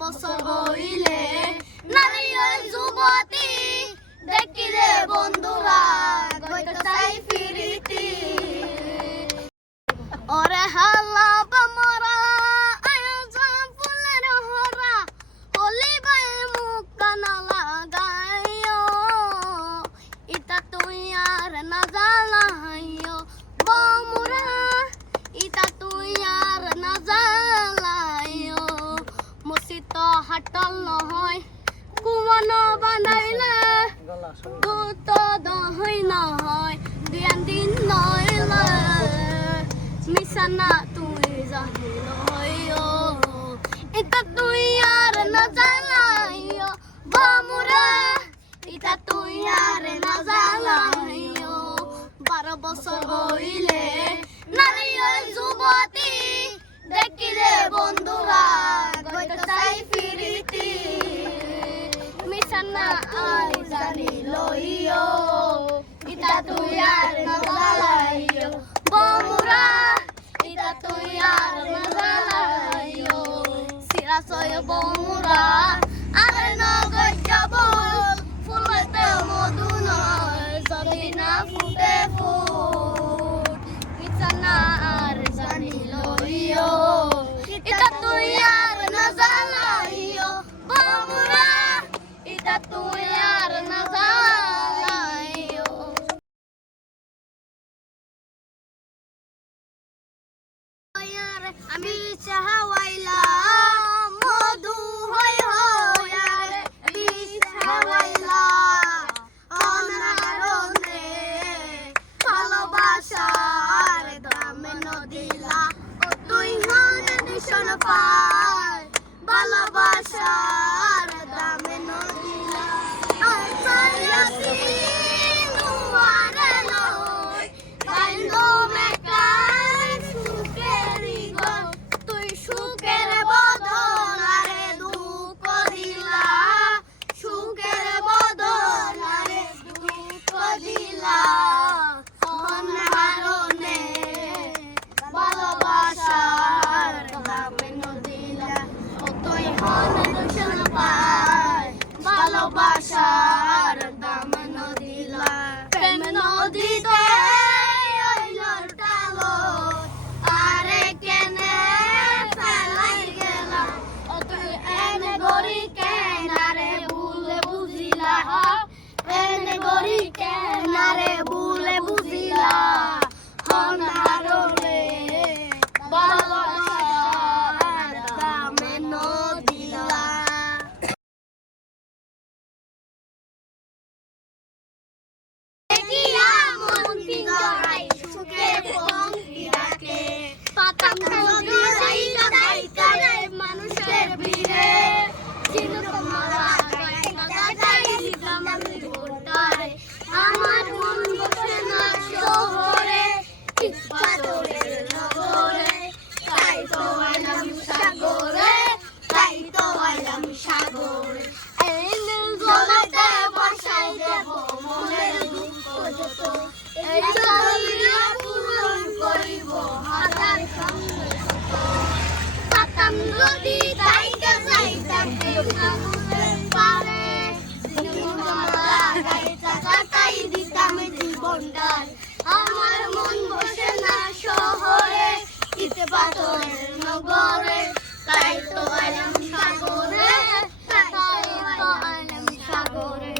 বছর হইলে নারী ওই যুবতী দেখি রে বন্ধুরা কইতে চাই ফিরিতি ওরে হাল্লা বামরা আয়োজন ফুলের হরা হলি বাই মুখ কানা লাগাইও ইতা তুই আর না জ্বালাইও বামরা ইতা তুই আর না জ্বালাইও মসিত হাটল নহয় কুমানো বানাইলে দুত দহই নহয় দিয়ান দিন নইলে মিশানা তুই জানি লইও এটা তুই আর না জ্বালাইও বামুরা এটা তুই আর না জ্বালাইও 12 বছর হইলে নারী ওই যুবতী দেখি রে বন্ধুরা কইতে চাই ফিরিতি মিশানা আই জানি লইও এটা তুই আর না জ্বালাইও বামুরা এটা তুই আর না জ্বালাইও সিরাসয় বামুরা আর নগর যাবল ফুলতে মধু নয় যদি না ফুটে ফুট মিশানা আর জানি লইও এটা তুই আর না জ্বালাইও বামুরা এটা তুই আর না জ্বালাইও আমি চাহাওয়াইলাম মধু হই হই আর বিষ খাওয়াইলাম অনারনে ভালোবাসার দামে নদিলা ও তুই হনে দিশন পায় ভালোবাসার দামে নদিলা আসায়াসি নুয়ারে লই বাইন্দো মেকার সুকেরি গো তুই সুকের বদল আরে দুঃখ দিলা সুকের বদল আরে দুঃখ দিলা অনারনে ভালোবাসার দামে নদিলা ও তুই হনে দিশন পায় ভালোবাসার দামে নদিলা প্রেম নদীতে ওইলর টালো আরে কেনে ফেলাই গেলা ও তুই এনে গরি কেনারে ভুলে বুঝিলা এনে গরি কেনারে ভুলে বুঝিলা হনারলে ভালোবাসার দামে নদিলা দেখিয়া মন পিঞ্জরাই সুখে পঙ্কি রাখে পাতাম নদী যাইতা যাইতা রে মানুষের ভিড়ে চিনুক মারা গাইতা গাইতাই দিতাম আমি ভোটারে আমার মন বসে না শহরে পাথরের নগরে তাই তো আইলাম সাগরে তাই তো আইলাম সাগরে এই নীল জলেতে বসাই দেব মনের দুঃখ যত এই চলিয়া পূরণ করিব হাজার সঙ্গে পাতাম নদী যাইতে যাইতে কেউ সাগরের পারে মালা গাইতা গাইতাই দিতাম জীবনটার আমার মন বসে না শহরে ইতে পাথরের নগরে তাই তো আইলাম সাগরে তাই তো আইলাম সাগরে